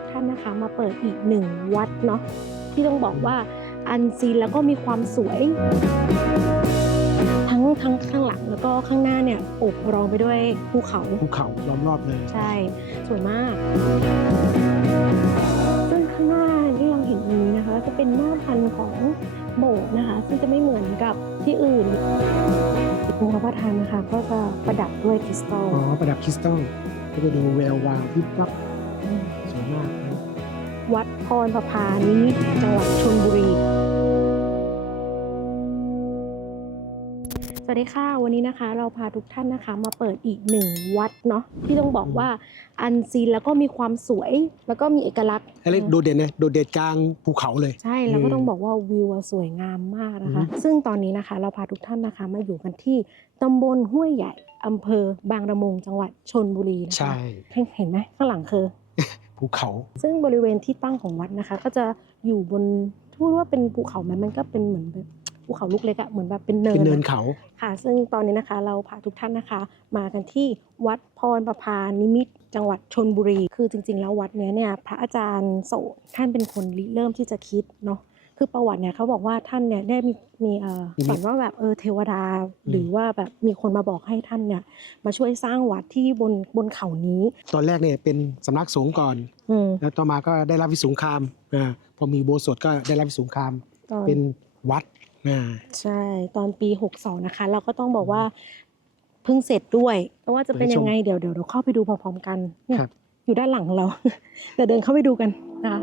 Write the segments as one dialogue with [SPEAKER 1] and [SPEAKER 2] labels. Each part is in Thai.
[SPEAKER 1] กท่านนะคะ มาเปิดอีกหนึ่งวัดเนาะที่ต้องบอกว่าอันซีนแล้วก็มีความสวย ทั้งทั้งข้างหลังแล้วก็ข้างหน้าเนี่ยโอบรองไปด้วยภูเขา
[SPEAKER 2] ภูเขาล้อมรอบเลย
[SPEAKER 1] ใช่สวยมากซึ่งข้างหน้าที่เราเห็นตรงนี้นะคะ จะเป็นหน้าพันธุ์ของโบสถ์นะคะ ซึ่งจะไม่เหมือนกับที่อื่นองค์พระประธานนะคะก็จะประดับด้วยคริสตัล
[SPEAKER 2] อ๋อประดับคริสตัลก็จะดูแวววาววิบวับ
[SPEAKER 1] ม
[SPEAKER 2] ส วยมากนะ
[SPEAKER 1] วัดพรประพานิมิตรจังหวัดชลบุรี สวัสดีค่ะ วันนี้นะคะ เราพาทุกท่านนะคะ มาเปิดอีกหนึ่งวัดเนาะที่ต้องบอกว่าอันซีนแล้วก็มีความสวยแล้วก็มีเอกลักษณ์
[SPEAKER 2] อะไรโดดเด่นนะโดดเด่นกลางภูเขาเลย
[SPEAKER 1] ใช่แล้วก็
[SPEAKER 2] อืม
[SPEAKER 1] ต้องบอกว่าวิวอะสวยงามมากนะคะ
[SPEAKER 2] อือฮึ
[SPEAKER 1] ซึ่งตอนนี้นะคะ เราพาทุกท่านนะคะมาอยู่กันที่ตำบลห้วยใหญ่อำเภอบางระมุงจังหวัดชนบุรีนะคะ
[SPEAKER 2] ใช่
[SPEAKER 1] เห็นเห็นไหมข้างหลังคือ
[SPEAKER 2] ภูเขา
[SPEAKER 1] ซึ่งบริเวณที่ตั้งของวัดนะคะ ก็จะอยู่บนพูดว่าเป็นภูเขาไหมมันก็เป็นเหมือนแบบภูเขาลูกเล็กอะเหมือนแบบเป็นเนิน
[SPEAKER 2] เป็นเนิน
[SPEAKER 1] อะ
[SPEAKER 2] เขา
[SPEAKER 1] ค่ะ ซึ่งตอนนี้นะคะเราพาทุกท่านนะคะ มากันที่วัดพรประพานิมิตรจังหวัดชนบุรี คือจริง ๆ แล้ววัดเนี้ยเนี่ยพระอาจารย์โสดท่านเป็นคนริเริ่มที่จะคิดเนาะ คือประวัติเนี่ยเขาบอกว่าท่านเนี่ยได้มีมีเอ่อฝันว่าแบบเออเทวดา หรือว่าแบบมีคนมาบอกให้ท่านเนี่ยมาช่วยสร้างวัดที่บนบนเขานี้
[SPEAKER 2] ตอนแรกเนี่ยเป็นสำนักสงฆ์ก่อน
[SPEAKER 1] อืม
[SPEAKER 2] แล้วต่อมาก็ได้รับวิสุงคามอ่าพอมีโบสถ์ก็ได้รับวิสุงคาม
[SPEAKER 1] ตอน
[SPEAKER 2] เป็นวัดอ่า
[SPEAKER 1] ใช่ตอนปี 62 นะคะ เราก็ต้องบอกว่าเพิ่งเสร็จด้วยแต่ว่าจะเป็นยังไงเดี๋ยวเดี๋ยวเราเข้าไปดูพร้อมๆกันเนี่ย
[SPEAKER 2] ครับ
[SPEAKER 1] อยู่ด้านหลังเราเดี๋ยวเดินเข้าไปดูกันนะคะ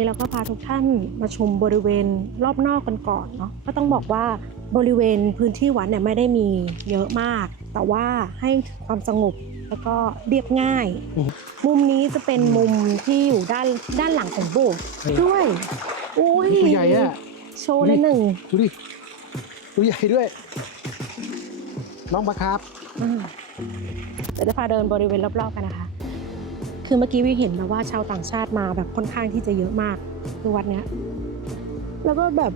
[SPEAKER 1] นนี้เราก็พาทุกท่านมาชมบริเวณรอบนอกกันก่อนเนาะก็ต้องบอกว่าบริเวณพื้นที่วัดเนี่ยไม่ได้มีเยอะมาก แต่ว่าให้ความสงบแล้วก็เรียบง่าย
[SPEAKER 2] อือฮึ
[SPEAKER 1] มุมนี้จะเป็นมุมที่อยู่ด้านด้านหลังของโบสถ์
[SPEAKER 2] เออ
[SPEAKER 1] ด้วยโอ้ย
[SPEAKER 2] ตัวใหญ่อะ
[SPEAKER 1] โชว์ได้หนึ่ง
[SPEAKER 2] ดูดิตัวใหญ่ด้วย น้องปลาครับ
[SPEAKER 1] อ่าเดี๋ยวจะพาเดินบริเวณรอบๆกันนะคะ คือเมื่อกี้วิเห็นมาว่าชาวต่างชาติมาแบบค่อนข้างที่จะเยอะมากคือวัดเนี้ยแล้วก็แบบ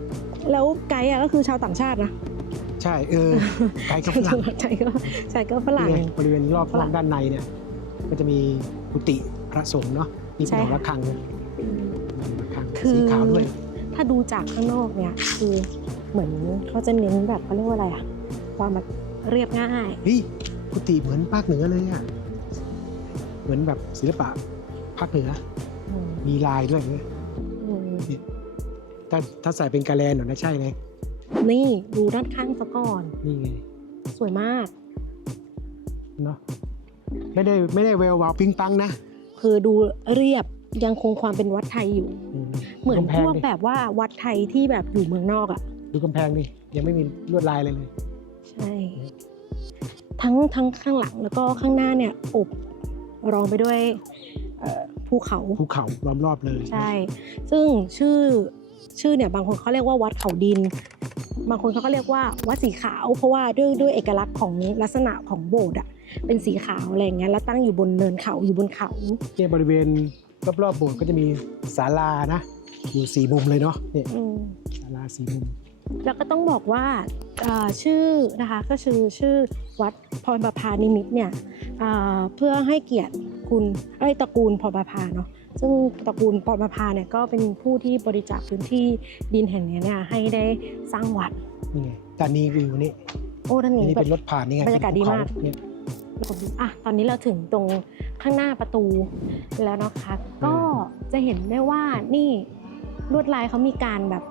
[SPEAKER 1] แล้วไกด์อะก็คือชาวต่างชาตินะ
[SPEAKER 2] ใช่เออไกลกับฝรั่ง
[SPEAKER 1] ใช่ก็ใช่ก็ฝรั่ง
[SPEAKER 2] นี่ไงบริเวณรอบ
[SPEAKER 1] ฝรั่ง
[SPEAKER 2] ด้านในเนี่ย ก็จะมีกุฏิพระสงฆ์เนาะนี่เป็น
[SPEAKER 1] ใช่
[SPEAKER 2] ดอก
[SPEAKER 1] ค่ะ
[SPEAKER 2] ระฆังนะดอกระฆัง
[SPEAKER 1] คือ
[SPEAKER 2] สีขาวด้วย
[SPEAKER 1] ถ้าดูจากข้างนอกเนี่ย คือเหมือนเขาจะเน้นแบบเขาเรียกว่าอะไรอะความแบบเรียบง่าย
[SPEAKER 2] เฮ้ยกุฏิเหมือนภาคเหนือเลยอะ เหมือนแบบศิลปะภาคเหนือ
[SPEAKER 1] อืม
[SPEAKER 2] มีลายด้วยนะ
[SPEAKER 1] อืม
[SPEAKER 2] ถ้าถ้าใส่เป็นกาแลนหน่อยนะใช่เลย
[SPEAKER 1] นี่ดูด้านข้างซะก่อน
[SPEAKER 2] นี่ไง
[SPEAKER 1] สวยมาก
[SPEAKER 2] เนาะไม่ได้ไม่ได้แวววาวปิ้งปังนะ
[SPEAKER 1] คือดูเรียบยังคงความเป็นวัดไทยอยู่
[SPEAKER 2] อืม
[SPEAKER 1] เหมือน
[SPEAKER 2] ดูกำแพ
[SPEAKER 1] พ
[SPEAKER 2] ง
[SPEAKER 1] วก
[SPEAKER 2] ดิ
[SPEAKER 1] แบบว่าวัดไทยที่แบบอยู่เมืองนอกอะ
[SPEAKER 2] ดูกำแพงดิยังไม่มีลวดลายเลยเลย
[SPEAKER 1] ใช่ ทั้งทั้งข้างหลังแล้วก็ข้างหน้าเนี่ยอบ รองไปด้วยเอ่อภูเขา
[SPEAKER 2] ภูเขาล้อมรอบเลย
[SPEAKER 1] ใช่ ซึ่งชื่อชื่อเนี่ยบางคนเขาเรียกว่าวัดเขาดิน บางคนเขาก็เรียกว่าวัดสีขาว เพราะว่าด้วยด้วยเอกลักษณ์ของลักษณะของโบสถ์อะเป็นสีขาวอะไรอย่างเงี้ยแล้วตั้งอยู่บนเนินเขาอยู่บนเขา
[SPEAKER 2] เนี่ยบริเวณรอบๆโบสถ์ก็จะมีศาลานะ อยู่สี่มุมเลยเนาะเนี่ย
[SPEAKER 1] อืม
[SPEAKER 2] ศาลาสี่มุม
[SPEAKER 1] แล้วก็ต้องบอกว่าเอ่อชื่อนะคะก็คือชื่อวัดพรประพานิมิตรเนี่ยอ่าเพื่อให้เกียรติคุณไอ้ยตระกูลพรประพาเนาะซึ่งตระกูลพรประพาเนี่ยก็เป็นผู้ที่บริจาคพื้นที่ดินแห่งเนี้ยเนี่ยให้ได้สร้างวัด
[SPEAKER 2] นี่ไงตอนนี้วิวนี่
[SPEAKER 1] โอ้ท่าน
[SPEAKER 2] นี่
[SPEAKER 1] นี้
[SPEAKER 2] เป็น
[SPEAKER 1] แบ
[SPEAKER 2] ร
[SPEAKER 1] บ
[SPEAKER 2] ถผ่านนี่ไง
[SPEAKER 1] บรรยากาศดีมาก
[SPEAKER 2] เนี่ย
[SPEAKER 1] อะตอนนี้เราถึงตรงข้างหน้าประตูแล้วนะคะ ก็จะเห็นได้ว่านี่ลวดลายเขามีการแบบ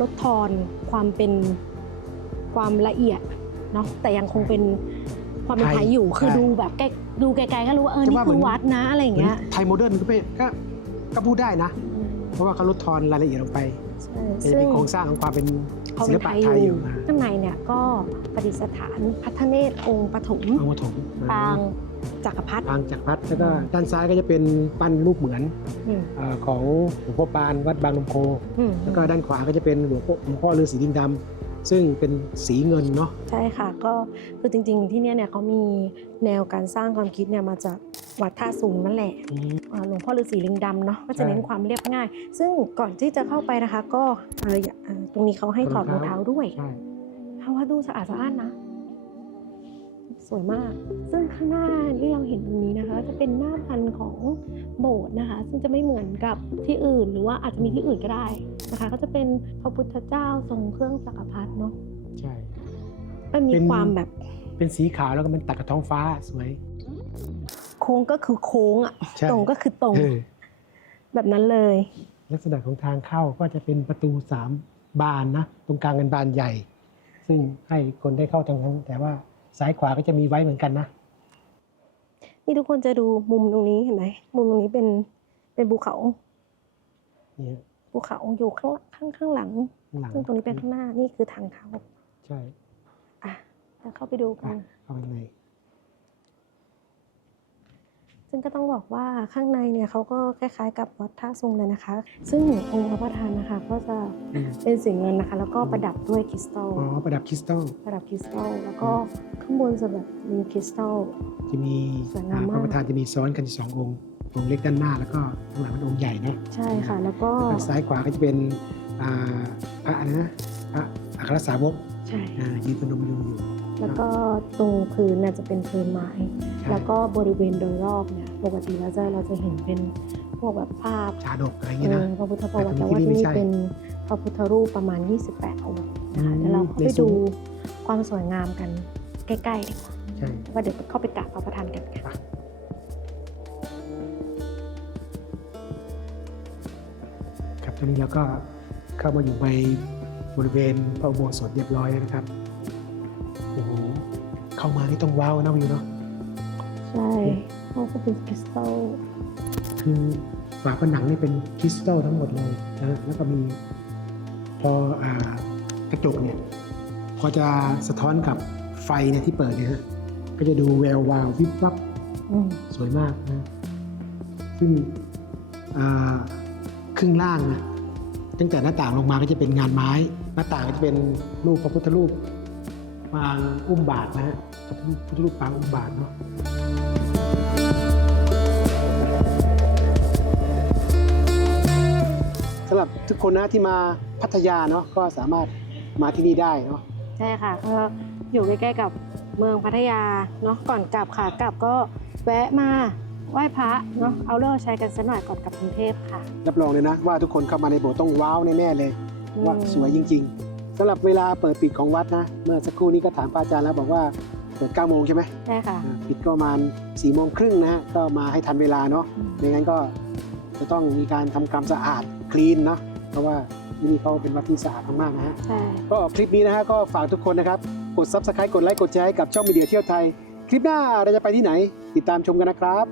[SPEAKER 1] ลดทอนความเป็นความละเอียดเนาะแต่ยังคงเป็นความเป็นไทยอยู่ คือดูแบบใกล้ดูไกลๆก็รู้ว่าเออนี่คือวัดนะอะไรอย่าง
[SPEAKER 2] เหมือน
[SPEAKER 1] เงี้ย
[SPEAKER 2] ไทยโมเดิร์นก็ไปก็ก็พูดได้นะ เพราะว่าเขาลดทอนรายละเอียดลงไป
[SPEAKER 1] ใช่
[SPEAKER 2] จะ
[SPEAKER 1] ซึ่
[SPEAKER 2] เป็
[SPEAKER 1] ง
[SPEAKER 2] นโครงสร้างของความเป็น
[SPEAKER 1] เขา
[SPEAKER 2] ศิ
[SPEAKER 1] เป็
[SPEAKER 2] ล
[SPEAKER 1] น
[SPEAKER 2] ปะ
[SPEAKER 1] ไทย
[SPEAKER 2] ไทย
[SPEAKER 1] อ
[SPEAKER 2] อยู่ยู่อะ
[SPEAKER 1] ข้างในเนี่ยก็ประดิษฐานพัฒเนศองค์ปฐม
[SPEAKER 2] เอามาถม
[SPEAKER 1] ปางจักรพรรดิ
[SPEAKER 2] ปางจากรพัดแล้วก็ด้านซ้ายก็จะเป็นปั้นรูปเหมือน
[SPEAKER 1] อืม
[SPEAKER 2] เอ่อของหลวงพ่อปานวัดบางลำโพ
[SPEAKER 1] อืม
[SPEAKER 2] แล้วก็ด้านขวาก็จะเป็นหลวงพ่อหลวงพ่อฤาษีดิงดำซึ่งเป็นสีเงินเนาะ
[SPEAKER 1] ใช่ค่ะก็คือจริงๆที่เนี่ยเนี่ยเขามีแนวการสร้างความคิดเนี่ยมาจาก วัดท่าสูงนั่นแหละอ่าหลวงพ่อฤาษีลิงดำเนาะก็จะเน้น
[SPEAKER 2] ใช่
[SPEAKER 1] ความเรียบง่าย ซึ่งก่อนที่จะเข้าไปนะคะ ก็เอ่ออย่าอ่าตรงนี้เขาให้ถอดรองเท้าด้วย
[SPEAKER 2] ใช่
[SPEAKER 1] เพราะว่าดูสะอาดสะอ้านนะสวยมาก ซึ่งข้างหน้าที่เราเห็นตรงนี้นะคะ จะเป็นหน้าพันธุ์ของโบสถ์นะคะ ซึ่งจะไม่เหมือนกับที่อื่น หรือว่าอาจจะมีที่อื่นก็ได้นะคะ ก็จะเป็นพระพุทธเจ้าทรงเครื่องจักรพรรดิเนาะ
[SPEAKER 2] ใช่
[SPEAKER 1] มันมี
[SPEAKER 2] เป็น
[SPEAKER 1] ความแบบ
[SPEAKER 2] เป็นสีขาวแล้วก็มันตัดกับท้องฟ้าสวย
[SPEAKER 1] โค้งก็คือโค้งอะ
[SPEAKER 2] ใช่
[SPEAKER 1] ตรงก็คือตรง
[SPEAKER 2] เออ
[SPEAKER 1] แบบนั้นเลย
[SPEAKER 2] ลักษณะของทางเข้าก็จะเป็นประตูสามบานนะ ตรงกลางเป็นบานใหญ่ ซึ่งให้คนได้เข้าทางนั้น แต่ว่าซ้ายขวาก็จะมีไว้เหมือนกันนะ
[SPEAKER 1] นี่ทุกคนจะดูมุมตรงนี้เห็นไหมมุมตรงนี้เป็นเป็นภูเขา
[SPEAKER 2] นี่
[SPEAKER 1] ภูเขาอยู่ข้างข้างข้างหลัง
[SPEAKER 2] ข้างหลัง
[SPEAKER 1] ซึ่งตรงนี้เป็นข้างหน้านี่คือทางเข้า
[SPEAKER 2] ใช่
[SPEAKER 1] อะแล้วเข้าไปดูกั
[SPEAKER 2] อะ
[SPEAKER 1] น
[SPEAKER 2] เข้าไปใน
[SPEAKER 1] ซึ่งก็ต้องบอกว่าข้างในเนี่ยเขาก็คล้ายๆ กับวัดท่าทรงเลยนะคะ ซึ่งองค์พระประธานนะคะก็จะ
[SPEAKER 2] อืม
[SPEAKER 1] เป็นสีเงินนะคะ แล้วก็ประดับด้วยคริสตัล
[SPEAKER 2] อ๋อประดับคริสตัล
[SPEAKER 1] ประดับคริสตัลแล้วก็ข้างบนจะแบบมีคริสตัล
[SPEAKER 2] จะมี
[SPEAKER 1] สวยงาม
[SPEAKER 2] อ่
[SPEAKER 1] มาก
[SPEAKER 2] พระประธานจะมีซ้อนกันสององค์องค์เล็กด้านหน้าแล้วก็ข้างหลังเป็นองค์ใหญ่นะ
[SPEAKER 1] ใช่ค่ะแล้วก็
[SPEAKER 2] แล้วก็ซ้ายขวาก็จะเป็นอ่าพระอะไรนะพระอัครสาวก
[SPEAKER 1] ใช่
[SPEAKER 2] อ่ายืนพนมมืออยู่
[SPEAKER 1] แล้วก็ตรงพื้นน่ะจะเป็นพื้นไม้
[SPEAKER 2] ใช่
[SPEAKER 1] แล้วก็บริเวณโดยรอบเนี่ยปกติแล้วจะเราจะเห็นเป็นพวกแบบภาพ
[SPEAKER 2] ชาดกอะไรอย่าง
[SPEAKER 1] เอ
[SPEAKER 2] เงี้ยนะ
[SPEAKER 1] อพระพุทธประวัติ
[SPEAKER 2] แต่
[SPEAKER 1] แต่
[SPEAKER 2] ตรงนี้
[SPEAKER 1] ว่าที่
[SPEAKER 2] ไม่
[SPEAKER 1] นี่
[SPEAKER 2] ใช่
[SPEAKER 1] เป็นพระพุทธรูปประมาณ 28 องค์นะคะ
[SPEAKER 2] อืม
[SPEAKER 1] เดี๋ยวเราเข้า
[SPEAKER 2] ใน
[SPEAKER 1] ไป
[SPEAKER 2] ซุ้
[SPEAKER 1] ดู
[SPEAKER 2] ม
[SPEAKER 1] ความสวยงามกันใกล้ๆดีกว่า
[SPEAKER 2] ใช่
[SPEAKER 1] ว่าเดี๋ยวเข้าไปกราบพระประธานกันค่ะ
[SPEAKER 2] ครับตอนนี้เราก็เข้ามาอยู่ในบริเวณพระอุโบสถเรียบร้อยแล้วนะครับโอ้โห เข้ามานี่ต้องว้าวนะวิวเนาะ
[SPEAKER 1] ใช่เพราะว่าเป็นคริสตัล
[SPEAKER 2] คือฝาผนังนี่เป็นคริสตัลทั้งหมดเลยนะแล้วก็มีพออ่ากระจกเนี่ยพอจะสะท้อนกับไฟเนี่ยที่เปิดเนี่ยฮะก็จะดูแวววาววิบวับ
[SPEAKER 1] อืม
[SPEAKER 2] สวยมากนะซึ่งอ่าครึ่งล่างนะตั้งแต่หน้าต่างลงมาก็จะเป็นงานไม้ หน้าต่างก็จะเป็นรูปพระพุทธรูปปางอุ้มบาทนะฮะ พระพุทธรูปปางอุ้มบาทเนาะสำหรับทุกคนนะที่มาพัทยาเนาะก็สามารถมาที่นี่ได้เนาะ
[SPEAKER 1] ใช่ค่ะก็อยู่ใกล้ๆกับเมืองพัทยาเนาะก่อนกลับค่ะกลับก็แวะมาไหว้พระเนาะเอาเลิกใช้กันสักหน่อยก่อนกลับกรุงเทพค่ะ
[SPEAKER 2] รับรองเลยนะว่าทุกคนเข้ามาในโบสถ์ต้องว้าวแน่ๆเลย ว่า
[SPEAKER 1] อืม
[SPEAKER 2] สวยจริง ๆสำหรับเวลาเปิดปิดของวัดนะ เมื่อสักครู่นี้ก็ถามพระอาจารย์แล้วบอกว่า เปิด9โมงใช่ไหม
[SPEAKER 1] ใช่ค่ะ
[SPEAKER 2] อ่าปิดก็ประมาณ4โมงครึ่งนะฮะก็มาให้ทันเวลาเนาะไม่งั้นก็จะต้องมีการทำความสะอาดคลีนเนาะเพราะว่าที่นี่เขาเป็นวัดที่สะอาดมากๆนะฮะ
[SPEAKER 1] ใช่
[SPEAKER 2] ก็คลิปนี้นะฮะก็ฝากทุกคนนะครับกด subscribe กดไลค์กดแชร์ให้กับช่องมีเดียเที่ยวไทย คลิปหน้าเราจะไปที่ไหน ติดตามชมกันนะครับ